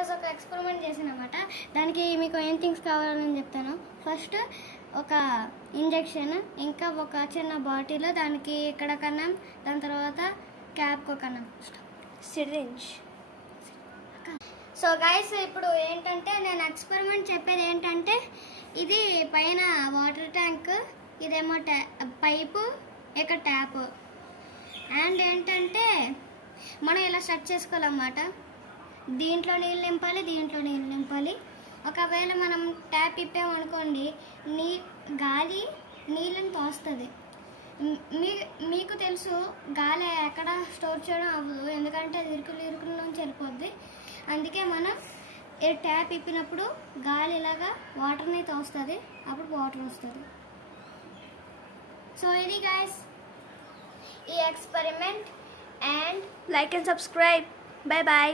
ఈరోజు ఒక ఎక్స్పెరిమెంట్ చేసాను అనమాట. దానికి మీకు ఏం థింగ్స్ కావాలని చెప్తాను. ఫస్ట్ ఒక ఇంజెక్షన్, ఇంకా ఒక చిన్న బాటిల్, దానికి ఇక్కడ కన్నం, దాని తర్వాత క్యాప్ కన్నం, సిరింజ్. సో గైస్, ఇప్పుడు ఏంటంటే నేను ఎక్స్పెరిమెంట్ చెప్పేది ఏంటంటే, ఇది పైన వాటర్ ట్యాంక్, ఇదేమో పైపు, ఇక ట్యాప్. అండ్ ఏంటంటే మనం ఇలా సెట్ చేసుకోవాలన్నమాట. దీంట్లో నీళ్ళు నింపాలి, దీంట్లో నీళ్ళు నింపాలి. ఒకవేళ మనం ట్యాప్ ఇప్పామనుకోండి, గాలి నీళ్ళని తోస్తుంది. మీకు తెలుసు, గాలి ఎక్కడ స్టోర్ చేయడం అవ్వదు, ఎందుకంటే అది ఇరుకుల నుంచి వెళ్ళిపోద్ది. అందుకే మనం ట్యాప్ ఇప్పినప్పుడు గాలి ఇలాగా వాటర్ని తోస్తుంది, అప్పుడు వాటర్ వస్తుంది. సో ఇది గైస్ ఈ experiment. And Like and subscribe. Bye bye.